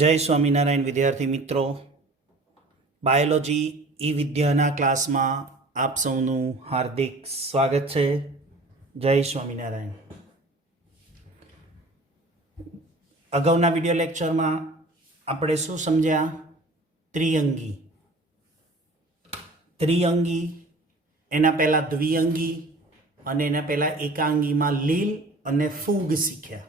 જય સ્વામિનારાયણ વિદ્યાર્થી મિત્રો, બાયોલોજી ઈ વિદ્યાના ક્લાસમાં આપ સૌનું હાર્દિક સ્વાગત છે. જય સ્વામિનારાયણ. અગાઉના વિડીયો લેક્ચરમાં આપણે શું સમજ્યા? ત્રિઅંગી, એના પહેલાં દ્વિઅંગી અને એના પહેલાં એકાંગીમાં લીલ અને ફૂગ શીખ્યા.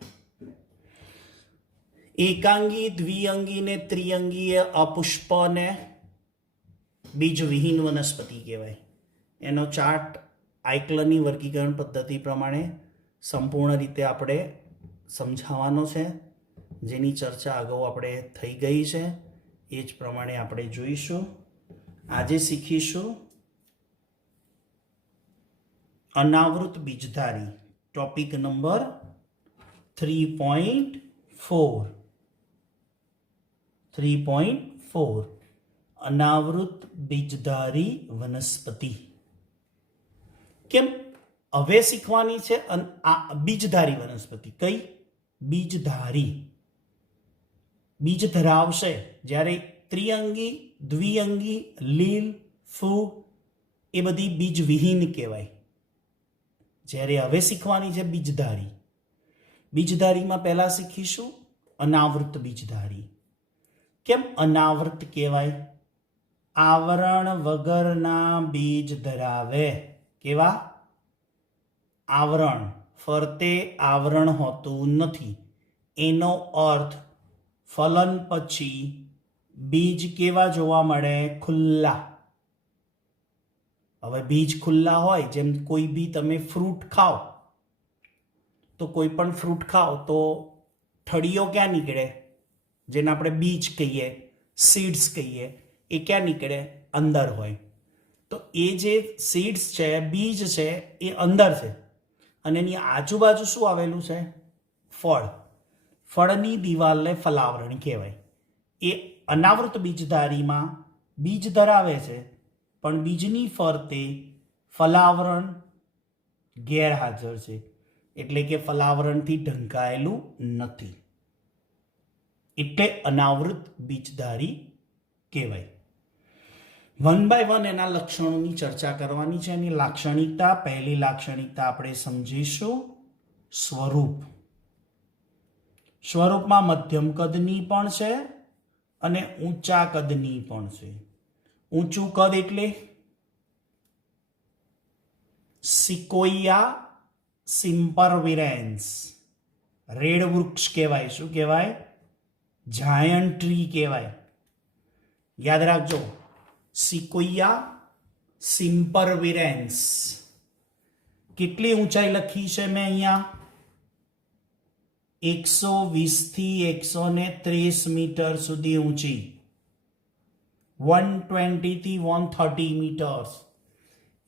એકાંગી, દ્વિઅંગી ને ત્રિઅંગી એ અપુષ્પ ને બીજવિહીન વનસ્પતિ કહેવાય. એનો ચાર્ટ આઇકલની વર્ગીકરણ પદ્ધતિ પ્રમાણે સંપૂર્ણ રીતે આપણે સમજાવવાનો છે, જેની ચર્ચા અગાઉ આપણે થઈ ગઈ છે. એ જ પ્રમાણે આપણે જોઈશું. આજે શીખીશું અનાવૃત બીજધારી, ટોપિક નંબર 3.4 અનાવૃત બીજધારી વનસ્પતિ. કેમ હવે શીખવાની છે? બીજધારી વનસ્પતિ. કઈ? બીજધારી. બીજ ધરાવશે. જ્યારે ત્રિઅંગી, દ્વિઅંગી, લીલ, ફૂગ એ બધી બીજવિહીન કહેવાય. જ્યારે હવે શીખવાની છે બીજધારી. બીજધારીમાં પહેલા શીખીશું અનાવૃત બીજધારી. કેમ અનાવૃત કહેવાય? આવરણ વગરના બીજ ધરાવે. કેવા? આવરણ, ફરતે આવરણ હોતું નથી. એનો અર્થ ફલન પછી બીજ કેવા જોવા મળે? ખુલ્લા. હવે બીજ ખુલ્લા હોય, જેમ કોઈ બી તમે ફ્રૂટ ખાઓ તો કોઈ પણ ફ્રૂટ ખાઓ તો ઠળીઓ ક્યાં નીકળે? જેને આપણે બીજ કહીએ, સીડ્સ કહીએ, એ ક્યાં નીકળે? અંદર હોય. તો એ જે સીડ્સ છે, બીજ છે, એ અંદર છે અને એની આજુબાજુ શું આવેલું છે? ફળ. ફળની દિવાલને ફલાવરણ કહેવાય. એ અનાવૃત બીજધારીમાં બીજ ધરાવે છે, પણ બીજની ફરતે ફલાવરણ ગેરહાજર છે, એટલે કે ફલાવરણથી ઢંકાયેલું નથી. એટલે અનાવૃત બીજધારી કહેવાય. 1 by 1 એના લક્ષણોની ચર્ચા કરવાની છે. એની લાક્ષણિકતા, પહેલી લાક્ષણિકતા આપણે સમજીશું સ્વરૂપ. સ્વરૂપમાં મધ્યમ કદની પણ છે અને ઊંચા કદની પણ છે. ઊંચું કદ એટલે સિકોયા સિમ્પરવિરેન્સ, રેડ વૃક્ષ કહેવાય. શું કહેવાય? જાયન્ટ ટ્રી કહેવાય. યાદ રાખજો, સિકોયા સિમ્પરવિરેન્સ. કેટલી ઊંચાઈ લખી છે મેં અહીંયા? 120 થી 130 મીટર સુધી ઊંચી. 120 થી 130 મીટર્સ.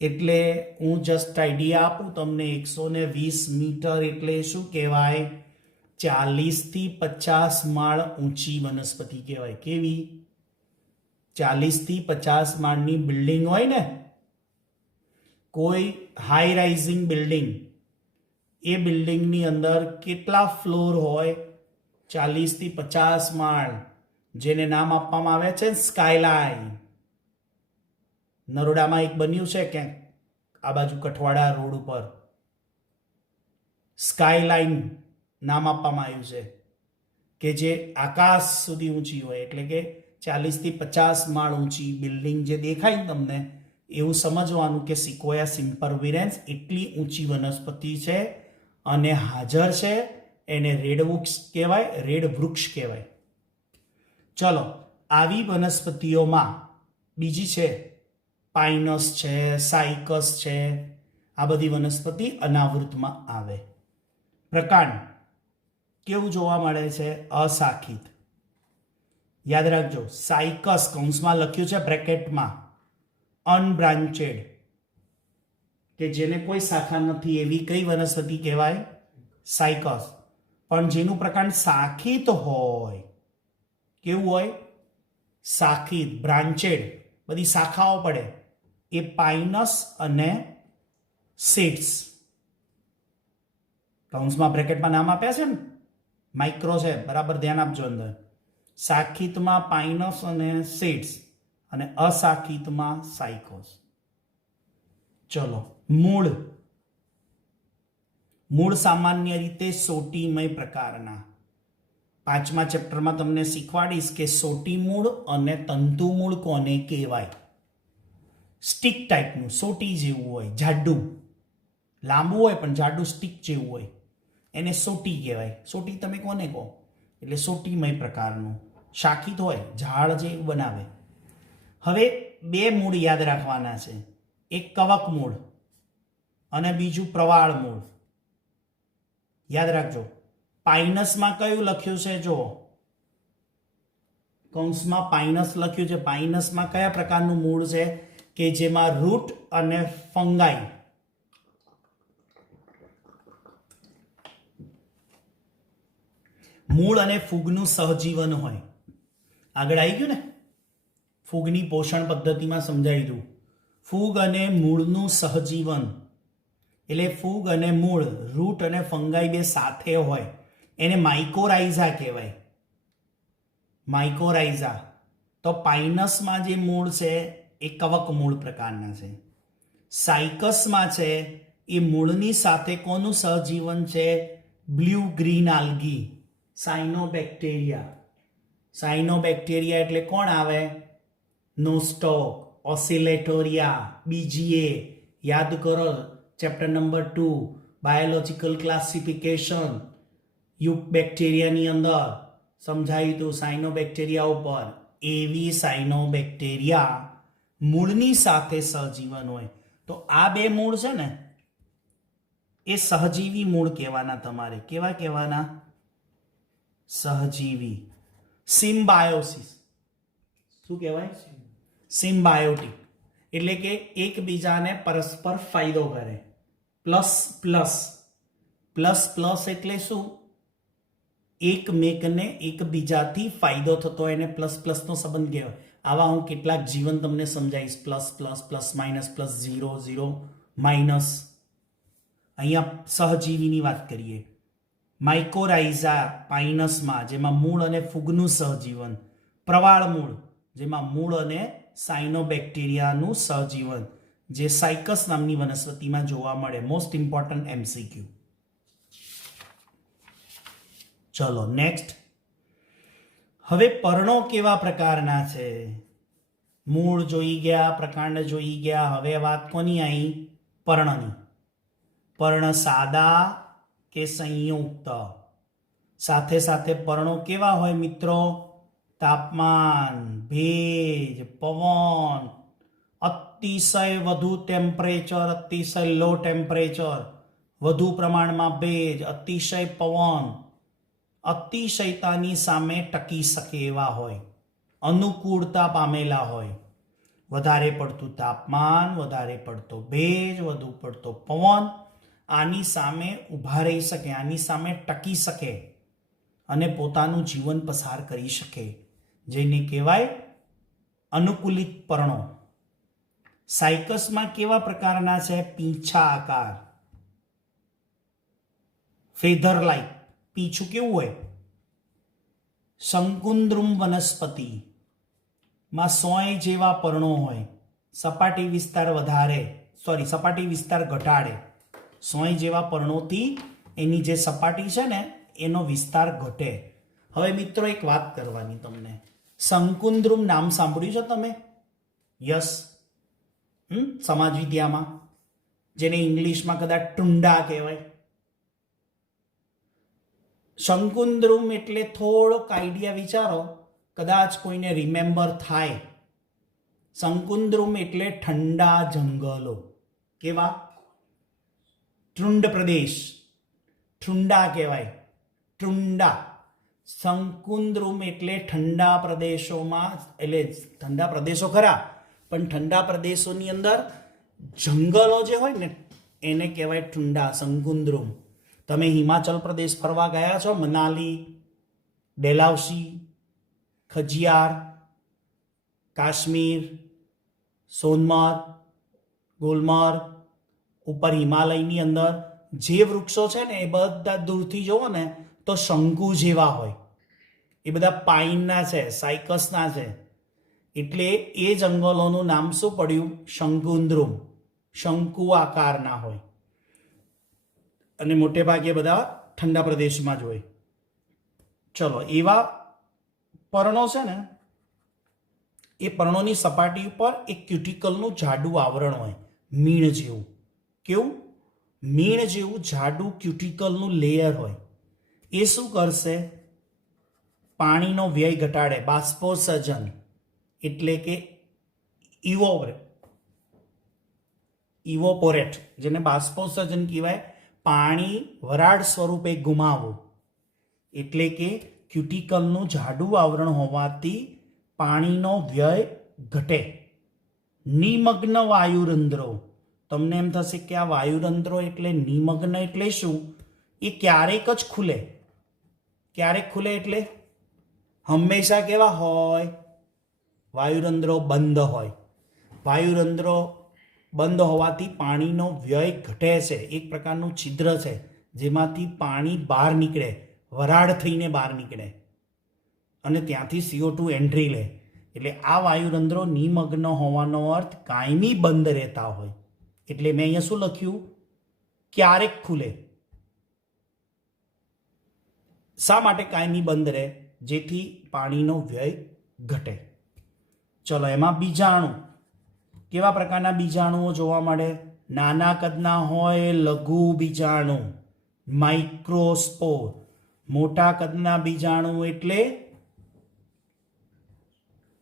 એટલે હું જસ્ટ આઈડિયા આપું તમને, 120 મીટર એટલે શું કહેવાય? 40 થી 50 માળ ઊંચી વનસ્પતિ કહેવાય. કેવી? 40 થી 50 માળની બિલ્ડિંગ હોય ને, કોઈ હાઈ રાઇઝિંગ બિલ્ડિંગ, એ બિલ્ડિંગની અંદર કેટલા ફ્લોર હોય? 40 થી 50 માળ, જેને નામ આપવામાં આવે છે સ્કાયલાઇન. નરોડામાં એક બન્યું છે ક્યાંક આ બાજુ કઠવાડા રોડ ઉપર, સ્કાયલાઇન નામ આપવામાં આવ્યું છે, કે જે આકાશ સુધી ઊંચી હોય. એટલે કે 40 થી 50 માળ ઊંચી બિલ્ડિંગ જે દેખાય ને તમને, એવું સમજવાનું કે સિકોયા સિમ્પરવિરેન્સ એટલી ઊંચી વનસ્પતિ છે અને હાજર છે. એને રેડ વૃક્ષ કહેવાય, રેડ વૃક્ષ કહેવાય. ચલો, આવી વનસ્પતિઓમાં બીજી છે પાઇનસ છે, સાયકસ છે. આ બધી વનસ્પતિ અનાવૃતમાં આવે. પ્રકાંડ કેવું જોવા મળે છે? અશાખિત. યાદ રાખજો, સાયકસ કૌંસમાં લખ્યું છે બ્રેકેટમાં, અનબ્રાન્ચેડ, કે જેને કોઈ શાખા નથી, એવી કઈ વનસ્પતિ કહેવાય? સાયકસ. પણ જેનું પ્રકાંડ શાખિત હોય, કેવું હોય? શાખિત, બ્રાન્ચેડ, બધી શાખાઓ પડે, એ પાઇનસ અને સીડ્સ. કૌંસમાં બ્રેકેટમાં નામ આપ્યા છે ને, માઇક્રો છે, બરાબર ધ્યાન આપજો અંદર. શાખિતમાં પાઇનસ અને સીડ્સ અને અશાખિતમાં સાયકોસ. ચલો, મૂળ. મૂળ સામાન્ય રીતે સોટીમય પ્રકારના. 5મા ચેપ્ટરમાં તમને શીખવાડીશ કે સોટી મૂળ અને તંતુ મૂળ કોને કહેવાય. સ્ટીક ટાઈપનું, સોટી જેવું હોય, જાડું, લાંબુ હોય પણ જાડું સ્ટીક જેવું હોય, એને સોટી કહેવાય. સોટી તમે કોને કહો? એટલે સોટીમય પ્રકારનું. શાખિત હોય, ઝાડ જે બનાવે. હવે 2 મૂળ યાદ રાખવાના છે, એક કવક મૂળ અને બીજું પ્રવાળ મૂળ. યાદ રાખજો. પાઇનસમાં કયું લખ્યું છે? જો કૌંસમાં પાઇનસ લખ્યું છે. પાઇનસમાં કયા પ્રકારનું મૂળ છે? કે જેમાં રૂટ અને ફંગાઈ, મૂળ અને ફૂગનું સહજીવન હોય. આગળ આવી ગયું ને, ફૂગની પોષણ પદ્ધતિમાં સમજાવી દઉં. ફૂગ અને મૂળનું સહજીવન એટલે ફૂગ અને મૂળ, રૂટ અને ફંગાઈ બે સાથે હોય, એને માઇકોરાઇઝા કહેવાય. માઇકોરાઇઝા. તો પાઇનસમાં જે મૂળ છે એ કવક મૂળ પ્રકારના છે. સાયકસમાં છે એ મૂળની સાથે કોનું સહજીવન છે? Blue green algae, cyanobacteria. Cyanobacteria એટલે કોણ આવે? નોસ્ટોક, ઓસિલેટોરિયા, બીજીએ. યાદ કરો, ચેપ્ટર નંબર 2 બાયોલોજિકલ ક્લાસિફિકેશન યુગ બેક્ટેરિયાની અંદર સમજાયું હતું સાયનોબેક્ટેરિયા ઉપર. એવી સાયનોબેક્ટેરિયા મૂળની સાથે સહજીવન હોય. તો આ 2 મૂળ છે ને એ સહજીવી મૂળ કહેવાના તમારે. કેવા કહેવાના? સહજીવી. સિમ્બાયોસિસ. શું કહેવાય? સિમ્બાયોટિક. એટલે કે એકબીજાને પરસ્પર ફાયદો કરે. Plus plus. પ્લસ પ્લસ એટલે શું? એકમેકને એકબીજાથી ફાયદો થતો એને પ્લસ પ્લસનો સંબંધ કહેવાય. આવા હું કેટલાક જીવન તમને સમજાવીશ. Plus plus, plus minus, plus 0 0 minus. અહીંયા સહજીવીની વાત કરીએ. માઇકોરાઇઝા પાઇનસમાં, જેમાં મૂળ અને ફૂગનું સહજીવન. પ્રવાળ મૂળ, જેમાં મૂળ અને સાયનોબેક્ટેરિયાનું સહજીવન, જે સાયકસ નામની વનસ્પતિમાં જોવા મળે. Most important MCQ. ચલો નેક્સ્ટ. હવે પર્ણો કેવા પ્રકારના છે? મૂળ જોઈ ગયા, પ્રકાંડ જોઈ ગયા. હવે વાત કોની આવી? પર્ણની. પર્ણ સાદા કે સંયુક્ત? સાથે સાથે પર્ણો કેવા હોય મિત્રો? તાપમાન, ભેજ, પવન, અતિશય વધુ ટેમ્પરેચર, અતિશય લો ટેમ્પરેચર, વધુ પ્રમાણમાં ભેજ, અતિશય પવન, અતિશયતાની સામે ટકી શકે એવા હોય, અનુકૂળતા પામેલા હોય. વધારે પડતું તાપમાન, વધારે પડતો ભેજ, વધુ પડતો પવન, આની સામે ઊભા રહી શકે, આની સામે ટકી શકે અને પોતાનું જીવન પસાર કરી શકે, જેને કહેવાય અનુકૂલિત પર્ણો. સાયકસમાં કેવા પ્રકારના છે? પીંછા આકાર, ફેધર લાઇક. પીંછું કેવું હોય? શંકુદ્રુમ વનસ્પતિ માં સોય જેવા પર્ણો હોય. સપાટી વિસ્તાર વધારે, સપાટી વિસ્તાર ઘટાડે. સોય જેવા પર્ણોથી એની જે સપાટી છે ને એનો વિસ્તાર ઘટે. હવે મિત્રો એક વાત કરવાની તમને. શંકુદ્રુમ નામ સાંભળ્યું છે તમે? યસ. સમાજ વિદ્યામાં, જેને ઇંગ્લિશમાં કદાચ ટુંડા કહેવાય. શંકુદ્રુમ એટલે થોડોક આઈડિયા વિચારો, કદાચ કોઈને રિમેમ્બર થાય. શંકુદ્રુમ એટલે ઠંડા જંગલો. કેવા? ટ્રુંડ પ્રદેશ, ટ્રુંડા કહેવાય. ટ્રુંડા. શંકુદ્રુમ એટલે ઠંડા પ્રદેશોમાં, એટલે ઠંડા પ્રદેશો ખરા, પણ ઠંડા પ્રદેશોની અંદર જંગલો જે હોય ને એને કહેવાય ટ્રુંડા, શંકુદ્રુમ. તમે હિમાચલ પ્રદેશ ફરવા ગયા છો? મનાલી, ડેલાઉસી, ખજિયાર, કાશ્મીર, સોનમર્ગ, ગુલમર્ગ, ઉપર હિમાલયની અંદર જે વૃક્ષો છે ને એ બધા દૂરથી જોવો ને તો શંકુ જેવા હોય. એ બધા પાઇનના છે, સાયકસના છે. એટલે એ જંગલોનું નામ શું પડ્યું? શંકુદ્રુમ. શંકુ આકારના હોય અને મોટે ભાગે બધા ઠંડા પ્રદેશમાં જ હોય. ચલો, એવા પર્ણો છે ને, એ પર્ણોની સપાટી ઉપર એક ક્યુટિકલનું જાડું આવરણ હોય, મીણ જેવું. કેવું? મીણ જેવું જાડું ક્યુટિકલનું લેયર હોય. એ શું કરશે? પાણીનો વ્યય ઘટાડે, બાષ્પોત્સર્જન એટલે કે ઇવોપોરેટ, જેને બાષ્પોત્સર્જન કહેવાય, પાણી વરાળ સ્વરૂપે ગુમાવવું. એટલે કે ક્યુટિકલનું જાડું આવરણ હોવાથી પાણીનો વ્યય ઘટે. નિમગ્ન વાયુરંધ્રો. તમને એમ થશે કે આ વાયુરંધ્રો એટલે નિમગ્ન એટલે શું? એ ક્યારેક જ ખુલે. ક્યારેક ખુલે એટલે હંમેશા કેવા હોય? વાયુરંધ્રો બંધ હોય. વાયુરંધ્રો બંધ હોવાથી પાણીનો વ્યય ઘટે છે. એક પ્રકારનું છિદ્ર છે જેમાંથી પાણી બહાર નીકળે, વરાળ થઈને બહાર નીકળે અને ત્યાંથી CO2 એન્ટ્રી લે. એટલે આ વાયુરંધ્રો નિમગ્ન હોવાનો અર્થ કાયમી બંધ રહેતા હોય. એટલે મેં અહીંયા શું લખ્યું? ક્યારેક ખુલે. શા માટે કાયમી બંધ રહે? જેથી પાણીનો વ્યય ઘટે. ચલો, એમાં બીજાણુ. કેવા પ્રકારના બીજાણુઓ જોવા મળે? નાના કદના હોય લઘુ બીજાણુ, માઇક્રોસ્પોર. મોટા કદના બીજાણુ એટલે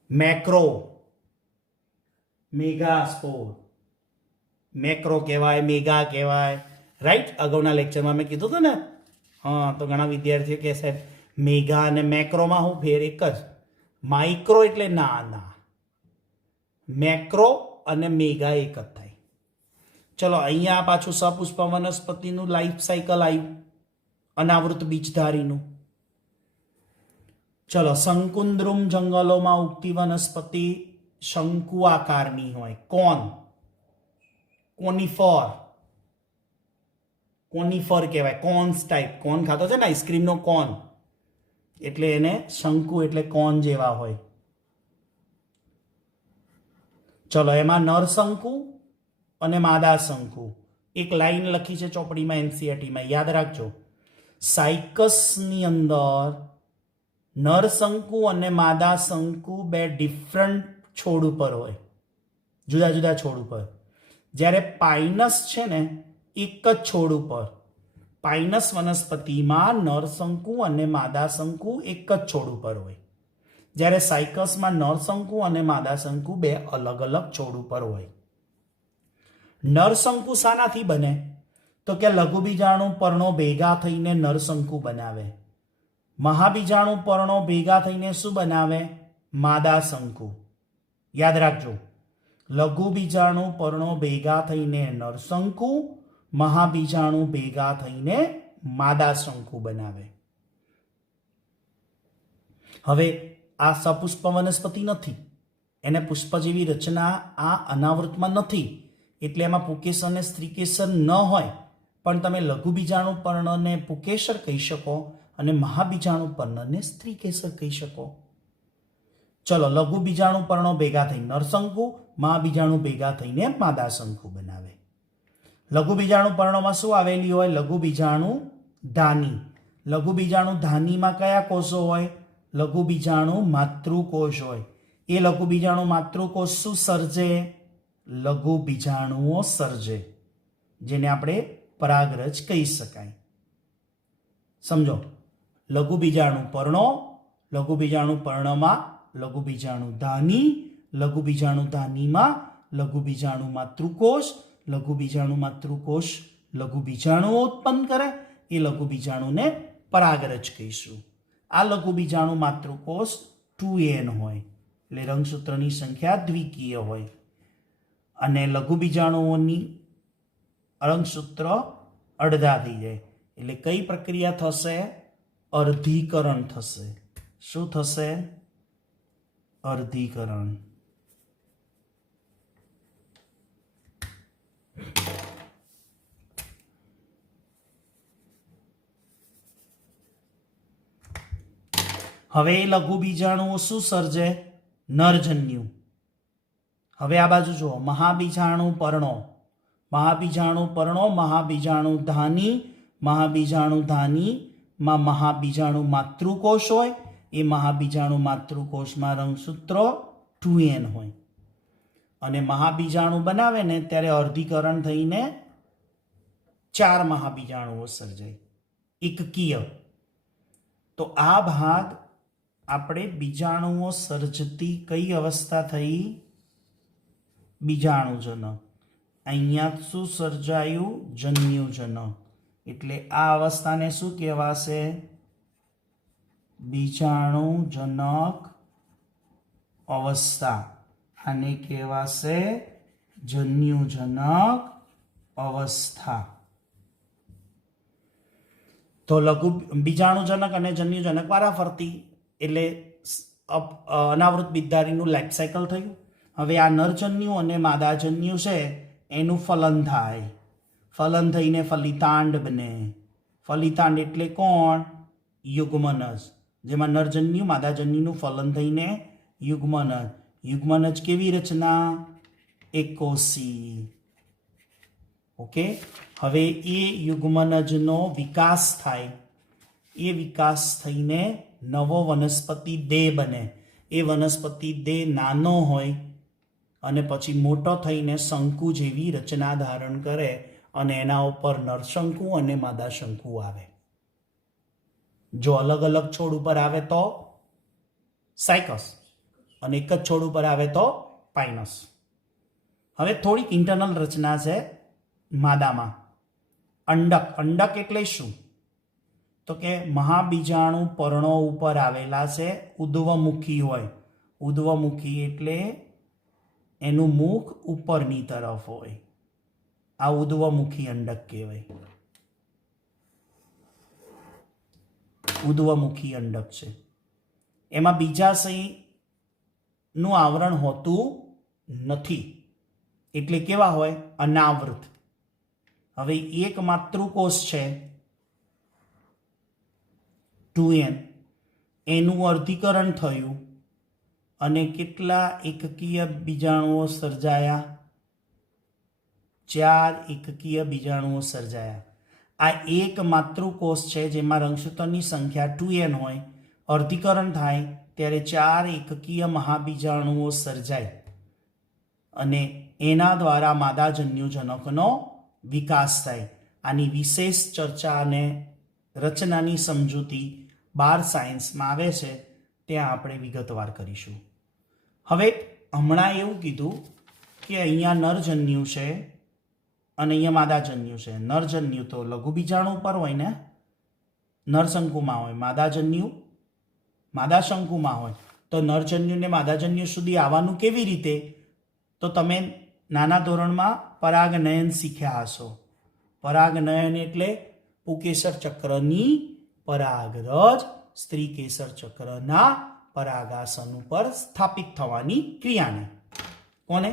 મેક્રો, મેગાસ્પોર. મેક્રો કહેવાય, મેગા કહેવાય. રાઈટ? અગાઉના લેક્ચરમાં મેં કીધું હતું ને. હા, તો ઘણા વિદ્યાર્થીઓ કહે સાહેબ મેગા અને મેક્રોમાં હું ફેર? એક જ. માઇક્રો એટલે નાના, મેક્રો અને મેગા એક જ થાય. ચલો, અહીંયા પાછું સપુષ્પ વનસ્પતિનું લાઈફ સાયકલ આવ્યું, અનાવૃત બીજધારીનું. ચલો, શંકુદ્રુમ જંગલોમાં ઉગતી વનસ્પતિ શંકુ આકારની હોય. કોનિફર. કોનિફર કહેવાય. Cones type. કોન ખાતો છે ને, આઈસ્ક્રીમનો કોન, એટલે એને શંકુ એટલે કોન જેવા હોય. ચલો, એમાં નરશંકુ અને માદા શંકુ. એક લાઈન લખી છે ચોપડીમાં, એનસીઈઆરટીમાં, યાદ રાખજો. સાયકસની અંદર નરશંકુ અને માદા શંકુ બે ડિફરન્ટ છોડ ઉપર હોય, જુદા જુદા છોડ ઉપર. જ્યારે પાઇનસ છે ને, એક જ છોડ ઉપર. પાઇનસ વનસ્પતિમાં નરશંકુ અને માદા શંકુ એક જ છોડ ઉપર હોય. જ્યારે સાયકસમાં નરશંકુ અને માદા શંકુ બે અલગ અલગ છોડ ઉપર હોય. નરશંકુ શાનાથી બને? તો કે લઘુ બીજાણુ પર્ણો ભેગા થઈને નરશંકુ બનાવે. મહાબીજાણુ પર્ણો ભેગા થઈને શું બનાવે? માદા શંકુ. યાદ રાખજો, લઘુ બીજાણુ પર્ણો ભેગા થઈને નરશંકુ, મહાબીજાણુ ભેગા થઈને માદા શંકુ બનાવે. હવે આ સપુષ્પ વનસ્પતિ નથી, એને પુષ્પ જેવી રચના આ અનાવૃતમાં નથી, એટલે એમાં પુકેસર અને સ્ત્રીકેસર ન હોય. પણ તમે લઘુ બીજાણુ પર્ણને પુકેસર કહી શકો અને મહાબીજાણુ પર્ણને સ્ત્રીકેસર કહી શકો. ચલો, લઘુ બીજાણુ પર્ણો ભેગા થઈ નરશંકુ, મહાબીજાણુ ભેગા થઈને માદા શંકુ બનાવે. લઘુ બીજાણુ પર્ણોમાં શું આવેલી હોય? લઘુ બીજાણુ ધાની. લઘુ બીજાણુ ધાનીમાં કયા કોષો હોય? લઘુ બીજાણુ માતૃકોષ હોય. એ લઘુ બીજાણુ માતૃકોષ શું સર્જે? લઘુ બીજાણુઓ સર્જે, જેને આપણે પરાગરજ કહી શકાય. સમજો, લઘુ બીજાણુ પર્ણો, લઘુ બીજાણુ પર્ણમાં લઘુ બીજાણુ ધાની, લઘુ બીજાણુ ધાનીમાં લઘુ બીજાણુ માતૃકોષ, લઘુ બીજાણુ માતૃકોષ લઘુ બીજાણુઓ ઉત્પન્ન કરે. એ લઘુ બીજાણુને પરાગરજ કહીશું. આ લઘુ બીજાણુ માતૃકોષ 2n હોય, એટલે રંગસૂત્રની સંખ્યા દ્વિકીય હોય. અને લઘુ બીજાણુઓની રંગસૂત્ર અડધા થઈ જાય. એટલે કઈ પ્રક્રિયા થશે? અર્ધીકરણ થશે. શું થશે? અર્ધીકરણ. હવે એ લઘુ બીજાણુઓ શું સર્જે? નરજન્યુ. હવે આ બાજુ જુઓ, મહાબીજાણુ પર્ણો, મહાબીજાણુ પર્ણો, મહાબીજાણુ ધાની, મહાબીજાણુ ધાનીમાં મહાબીજાણુ માતૃકોષ હોય. એ મહાબીજાણુ માતૃકોષમાં રંગસૂત્રો 2n હોય અને મહાબીજાણુ બનાવે ને ત્યારે અર્ધીકરણ થઈને 4 મહાબીજાણુઓ સર્જાય, એકકીય. તો આ ભાગ આપણે બીજાણુઓ સર્જતી કઈ અવસ્થા થઈ? બીજાણુજનક. અહીંયા શું સર્જાયું? જન્યુજનક. એટલે આ અવસ્થાને શું કહેવાશે? બીજાણુજનક અવસ્થા. આને કહેવાશે જન્યુજનક અવસ્થા. તો લઘુ બીજાણુજનક અને જન્યુજનક વારાફરતી, એટલે અનાવૃત બીજધારીનું લાઈફ સાયકલ થયું. હવે આ નરજન્યુ અને માદાજન્યુ છે એનું ફલન થાય. ફલન થઈને ફલિતાંડ બને. ફલિતાંડ એટલે કોણ? યુગ્મનજ. જેમાં નરજન્યુ માદાજન્યુનું ફલન થઈને યુગ્મનજ. યુગ્મનજ કેવી રચના? એકોષી. ઓકે. હવે એ યુગ્મનજનો વિકાસ થાય. એ વિકાસ થઈને નવો વનસ્પતિ દેહ બને. એ વનસ્પતિ દેહ નાનો હોય અને પછી મોટો થઈને શંકુ જેવી રચના ધારણ કરે અને એના ઉપર નરશંકુ અને માદાશંકુ આવે. જો અલગ અલગ છોડ ઉપર આવે તો સાયકસ અને એક જ છોડ ઉપર આવે તો પાઇનસ. હવે થોડીક ઇન્ટરનલ રચના છે માદામાં. અંડક. અંડક એટલે શું? તો કે મહાબીજાણુ પર્ણો ઉપર આવેલા છે, ઉદ્ધવમુખી હોય. ઉદ્ધવમુખી એટલે એનું મુખ ઉપરની તરફ હોય. આ ઉદ્ધવમુખી અંડક કહેવાય. ઉદ્ધવમુખી અંડક છે. એમાં બીજાશયનું આવરણ હોતું નથી, એટલે કેવા હોય? અનાવૃત. હવે એક માતૃકોષ છે 2n, એનું અર્ધીકરણ થયું અને કેટલા એકકીય બીજાણુઓ સર્જાયા? 4 એકકીય બીજાણુઓ સર્જાયા. આ એક માતૃકોષ છે જેમાં રંગસૂત્રની સંખ્યા 2n હોય. અર્ધીકરણ થાય ત્યારે 4 એકકીય મહાબીજાણુઓ સર્જાય અને એના દ્વારા માદાજન્યુજનકનો વિકાસ થાય. આની વિશેષ ચર્ચા અને રચનાની સમજૂતી 12 સાયન્સમાં આવે છે, ત્યાં આપણે વિગતવાર કરીશું. હવે હમણાં એવું કીધું કે અહીંયા નરજન્યુ છે અને અહીંયા માદાજન્યુ છે. નરજન્યુ તો લઘુ બીજાણુ પર હોય ને, નરશંકુમાં હોય. માદાજન્યુ માદાશંકુમાં હોય. તો નરજન્યુ ને માદાજન્યુ સુધી આવવાનું કેવી રીતે? તો તમે નાના ધોરણમાં પરાગનયન શીખ્યા હશો. પરાગનયન એટલે પુકેસર ચક્રની પરાગરજ સ્ત્રી કેસર ચક્રના પરાગાસન ઉપર સ્થાપિત થવાની ક્રિયાને કોને?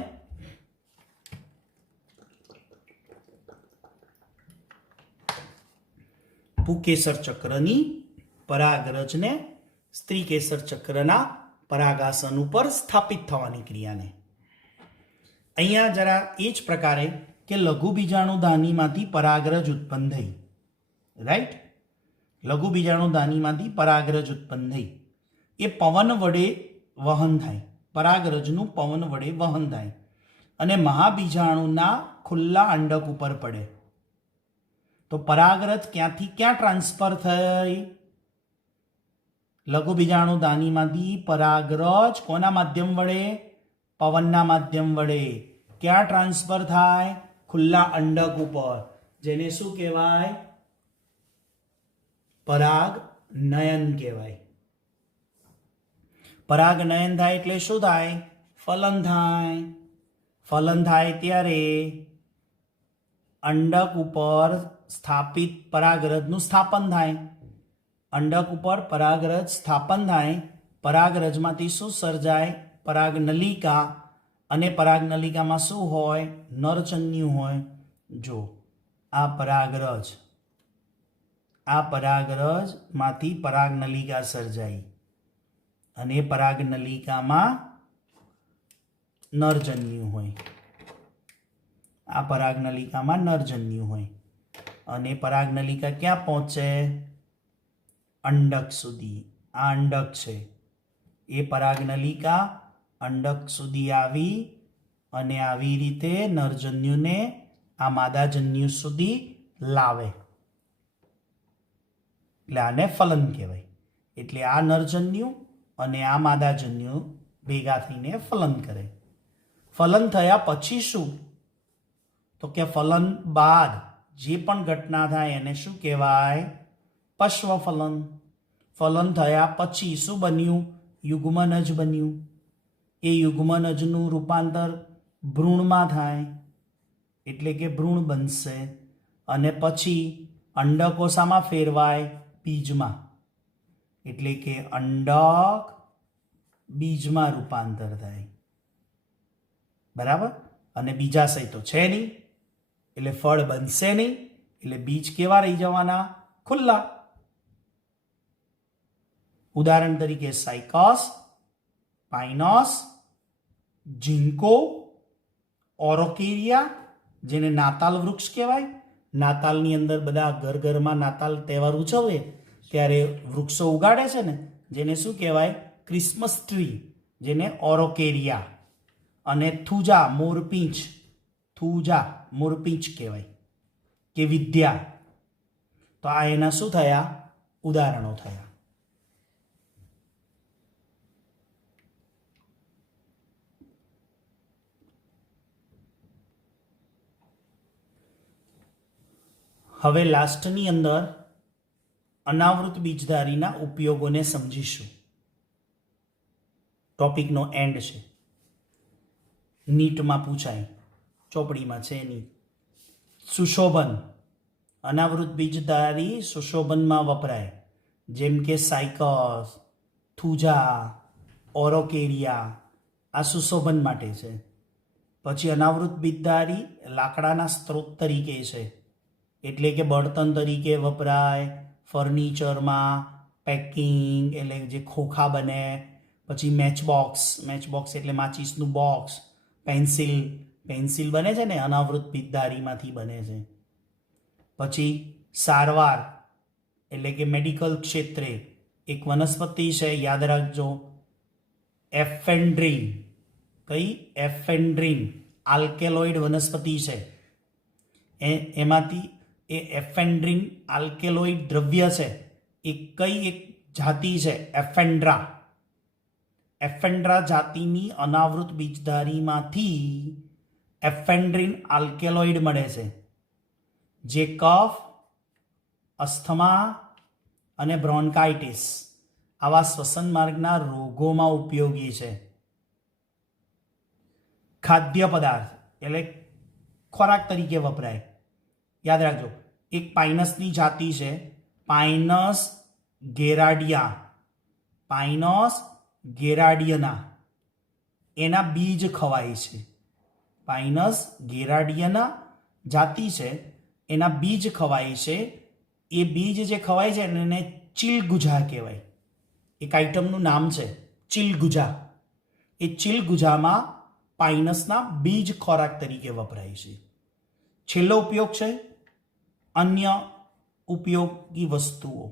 પુકેસર ચક્રની પરાગરજને સ્ત્રી કેસર ચક્રના પરાગાસન ઉપર સ્થાપિત થવાની ક્રિયાને. અહીંયા જરા એ જ પ્રકારે કે લઘુ બીજાણુ દાનીમાંથી પરાગરજ ઉત્પન્ન થઈ. રાઈટ? લઘુ બીજાણુ દાનીમાંથી પરાગરજ ઉત્પન્ન થઈ. એ પવન વડે વહન થાય. પરાગરજનું પવન વડે વહન થાય અને મહાબીજાણુના ખુલ્લા અંડક ઉપર પડે. તો પરાગરજ ક્યાંથી ક્યાં ટ્રાન્સફર થઈ? લઘુ બીજાણુ દાનીમાંથી પરાગરજ કોના માધ્યમ વડે? પવનના માધ્યમ વડે. ક્યાં ટ્રાન્સફર થાય? ખુલ્લા અંડક ઉપર, જેને શું કહેવાય? પરાગનયન કહેવાય. પરાગનયન થાય એટલે શું થાય? ફલન થાય. ફલન થાય ત્યારે અંડક ઉપર સ્થાપિત પરાગરજનું સ્થાપન થાય. અંડક ઉપર પરાગરજ સ્થાપન થાય. પરાગરજમાંથી શું સર્જાય? પરાગનલિકા. અને પરાગનલિકામાં શું હોય? નરજન્યુ હોય. જો આ પરાગરજ, આ પરાગરજમાંથી પરાગનલિકા સર્જાઈ અને પરાગનલિકામાં નરજન્યુ હોય. આ પરાગનલિકામાં નરજન્યુ હોય અને પરાગનલિકા ક્યાં પહોંચે? અંડક સુધી. આ અંડક છે. એ પરાગનલિકા અંડક સુધી આવી અને આવી રીતે નરજન્યુને આ માદાજન્યુ સુધી લાવે. એટલે આને ફલન કહેવાય. એટલે આ નરજન્યુ અને આ માદાજન્યુ ભેગા થઈને ફલન કરે. ફલન થયા પછી શું? તો કે ફલન બાદ જે પણ ઘટના થાય એને શું કહેવાય? પશ્વફલન. ફલન થયા પછી શું બન્યું? યુગ્મનજ બન્યું. એ યુગ્મનજનું રૂપાંતર ભ્રૂણમાં થાય એટલે કે ભ્રૂણ બનશે અને પછી અંડકો શામાં ફેરવાય? બીજમાં. એટલે કે અંડક બીજમાં રૂપાંતર થાય. બરાબર? અને બીજાશય તો છે નહીં એટલે ફળ બનશે નહીં. એટલે બીજ કેવા રહી જવાના? ખુલ્લા. ઉદાહરણ તરીકે સાયકસ, પાઇનસ, ઝીંકો, ઓરોકેરિયા, જેને નાતાલ વૃક્ષ કહેવાય. નાતાલની અંદર બધા ઘરમાં નાતાલ તહેવાર ઉજવે ત્યારે વૃક્ષો ઉગાડે છે ને, જેને શું કહેવાય? ક્રિસમસ ટ્રી, જેને ઓરોકેરિયા. અને થુજા, મોરપીંછ, થુજા મોરપીંછ કહેવાય કે વિદ્યા. તો આ એના શું થયા? ઉદાહરણો થયા. હવે લાસ્ટની અંદર અનાવૃત બીજધારીના ઉપયોગોને સમજીશું. ટોપિકનો એન્ડ છે. નીટમાં પૂછાય, ચોપડીમાં છે નહીં. સુશોભન. અનાવૃત બીજધારી સુશોભનમાં વપરાય, જેમ કે સાયકસ, થુજા, ઓરોકેરિયા. આ સુશોભન માટે છે. પછી અનાવૃત બીજધારી લાકડાના સ્ત્રોત તરીકે છે, એટલે કે બળતણ તરીકે વપરાય. ફર્નિચરમાં પેકિંગ એટલે જે ખોખા બને. પછી મેચબોક્સ, મેચબોક્સ એટલે માચીસનું બોક્સ. પેન્સિલ બને છે ને, અનાવૃત બીજધારીમાંથી બને છે. પછી સારવાર એટલે કે મેડિકલ ક્ષેત્રે એક વનસ્પતિ છે, યાદ રાખજો, એફેન્ડ્રીન. કઈ? એફેન્ડ્રીન આલ્કેલોઇડ વનસ્પતિ છે. એમાંથી એ એફેન્ડ્રીન આલ્કેલોઇડ દ્રવ્ય છે એ કઈ એક જાતિ છે? એફેન્ડ્રા. એફેન્ડ્રા જાતિની અનાવૃત બીજધારીમાંથી એફેન્ડ્રીન આલ્કેલોઇડ મળે છે, જે કફ, અસ્થમા અને બ્રોન્કાઇટિસ આવા શ્વસન માર્ગના રોગોમાં ઉપયોગી છે. ખાદ્ય પદાર્થ એટલે ખોરાક તરીકે વપરાય. યાદ રાખજો, એક પાઇનસની જાતિ છે, પાઇનસ ગેરાડિયા. પાઇનસ ગેરાડિયના એના બીજ ખવાય છે. પાઇનસ ગેરાડિયના જાતિ છે, એના બીજ ખવાય છે. એ બીજ જે ખવાય છે એને ચિલગુજા કહેવાય. એક આઇટમનું નામ છે ચિલગુજા. એ ચિલગુજામાં પાઇનસના બીજ ખોરાક તરીકે વપરાય છે. છેલ્લો ઉપયોગ છે અન્ય ઉપયોગી વસ્તુઓ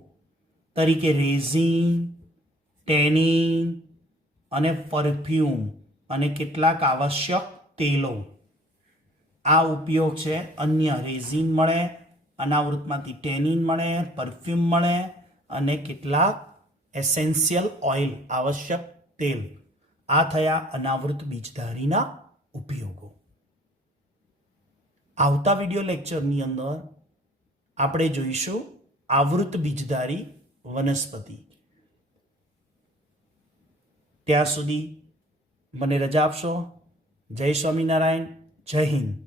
તરીકે રેઝિન, ટેનિન અને પરફ્યુમ અને કેટલાક આવશ્યક તેલો. આ ઉપયોગ છે અન્ય. રેઝિન મળે, અનાવૃતમાંથી ટેનિન મળે, પરફ્યુમ મળે અને કેટલાક એસેન્શિયલ ઓઇલ, આવશ્યક તેલ. આ થયા અનાવૃત બીજધારીના ઉપયોગો. આવતા વિડીયો લેક્ચરની અંદર આપણે જોઈશું આવૃત બીજધારી વનસ્પતિ. ત્યાં સુધી મને રજા આપશો. જય સ્વામિનારાયણ. જય હિન્દ.